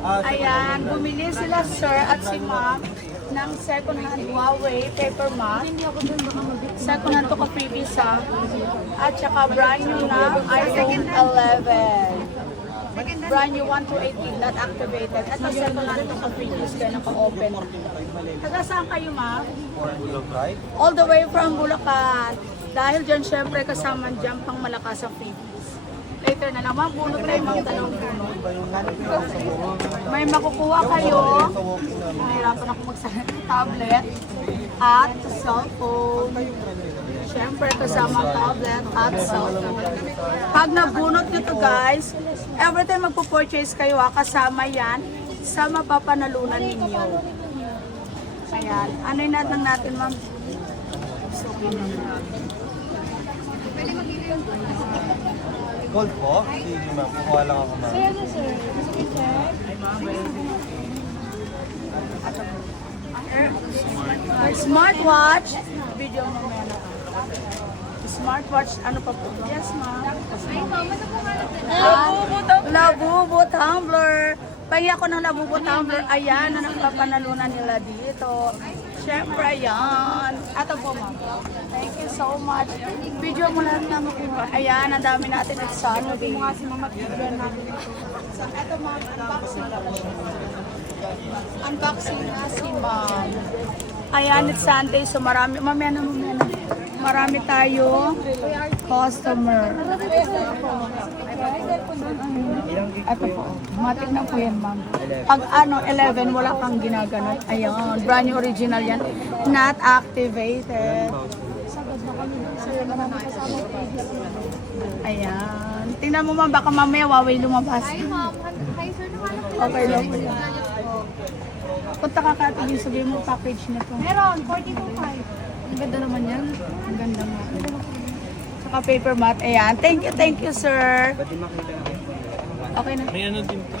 Ayan, bumili sila sir at si ma'am ng second hand Huawei paper mat. Second hand to ka previous ha. At saka brand new na iPhone 11. Brand new 128 gig, not activated. At ang second hand to ka previous kaya naka-open. Taga saan kayo ma'am? All the way from Bulacan. Dahil dyan syempre kasama dyan pang malakas ang previous. Later na naman, bunot tayo mga talong bunot. May makukuha kayo. Nahirapan ako magsalit ng tablet at cellphone. Siyempre kasama ang tablet at cellphone. Pag nabunot nyo to guys, every time magpo-purchase kayo kasama yan sa mapapanalunan ninyo. Ayan. Ano yung natin ma'am? Gold po? Sige ma'am, kukuha lang ako ma'am. Sir. Smartwatch. Video mo muna. Smartwatch, ano pa po? Yes, ma'am. Labubo tumbler. Pahiya ko ng labubo tumbler. Ayan, na nagpapanalunan nila dito. Siyempre, ayan. Ato po, ma'am. Thank you so much. Video mo lahat na makuha. Ayan, ang dami natin at sana. Hindi mo nga si mama video natin. So, eto ma'am, unboxing na siya. Unboxing na si ma'am. Ayan, it's Sunday. So, marami. Mamaya na. Marami tayo customer. Ito po. Matik na po yan, ma'am. Pag 11, wala kang ginaganap. Ayan. Brand new original yan. Not activated. Ayan. Tingnan mo, ma'am. Baka mamaya Huawei lumabas. Hi, ma'am. Hi, sir. Okay lang po yan. Punta ka katigin, sabihin mo package na to. Meron, 42.5. Ang ganda naman yan. Ang ganda nga. Saka paper mat. Ayan. Thank you, sir. Okay na. May ano din po.